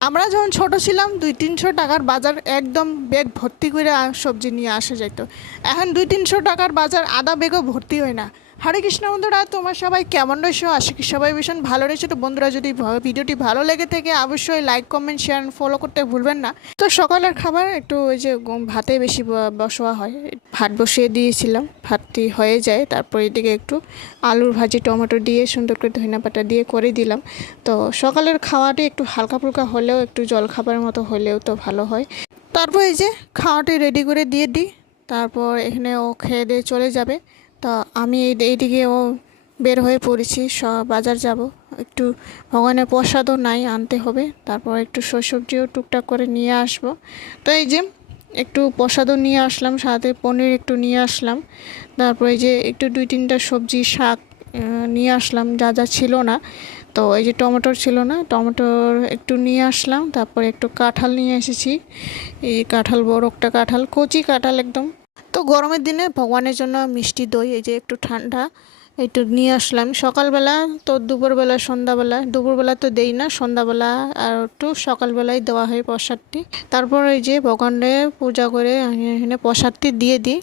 আমরা যখন ছোট ছিলাম 200-300 টাকার বাজার একদম ব্যাগ ভর্তি করে সবজি নিয়ে আসা যেত। এখন 200-300 টাকার বাজার আধা ব্যাগও ভর্তি হয় না। হরে কৃষ্ণ বন্ধুরা, তোমার সবাই কেমন রয়েছো? আশা করি সবাই ভীষণ ভালো রয়েছে। তো বন্ধুরা, যদি ভিডিওটি ভালো লেগে থাকে অবশ্যই লাইক কমেন্ট শেয়ার ফলো করতে ভুলবেন না। তো সকালের খাবার একটু ওই যে ভাতে বেশি বসোয়া হয়, ভাত বসিয়ে দিয়েছিলাম, ভাতটি হয়ে যায়, তারপর এদিকে একটু আলুর ভাজি টমেটো দিয়ে সুন্দর করে ধনিয়া পাতা দিয়ে করে দিলাম। তো সকালের খাওয়াটি একটু হালকা ফুলকা হলেও, একটু জল খাবারের মতো হলেও তো ভালো হয়। তারপর এই যে খাওয়াটি রেডি করে দিয়ে দিই, তারপর এখানে ও খেয়ে দিয়ে চলে যাবে। তা আমি এইদিকে ও বের হয়ে পড়েছি, বাজার যাব, একটু ভগবানের প্রসাদও নাই, আনতে হবে, তারপর একটু সবজিও টুকটাক করে নিয়ে আসব। তো এই যে একটু প্রসাদও নিয়ে আসলাম, সাথে পনির একটু নিয়ে আসলাম, তারপর এই যে একটু 2-3টা সবজি শাক নিয়ে আসলাম, যা যা ছিল না। তো এই যে টমেটোর ছিল না, টমেটোর একটু নিয়ে আসলাম, তারপর একটু কাঁঠাল নিয়ে এসেছি। এই কাঁঠাল, বড় একটা কাঁঠাল, কচি কাঁঠাল একদম। তো গরমের দিনে ভগবানের জন্য মিষ্টি দই, এই যে একটু ঠান্ডা, একটু নিয়ে আসলাম সকালবেলা। তো দুপুরবেলা সন্ধ্যাবেলা, দুপুরবেলা তো দেই না, সন্ধ্যাবেলা আর একটু সকালবেলায় দেওয়া হয় প্রসাদটি। তারপর এই যে ভগবানের পূজা করে আমি এখানে প্রসাদটি দিয়ে দিই,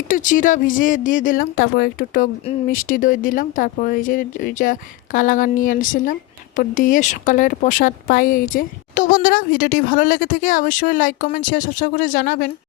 একটু চিরা ভিজিয়ে দিয়ে দিলাম, তারপর একটু টক মিষ্টি দই দিলাম, তারপর এই যে যা কালাগান নিয়ে এনেছিলাম, তারপর দিয়ে সকালের প্রসাদ পাই এই যে। তো বন্ধুরা, ভিডিওটি ভালো লেগে থেকে অবশ্যই লাইক কমেন্ট শেয়ার সাবস্ক্রাইব করে জানাবেন।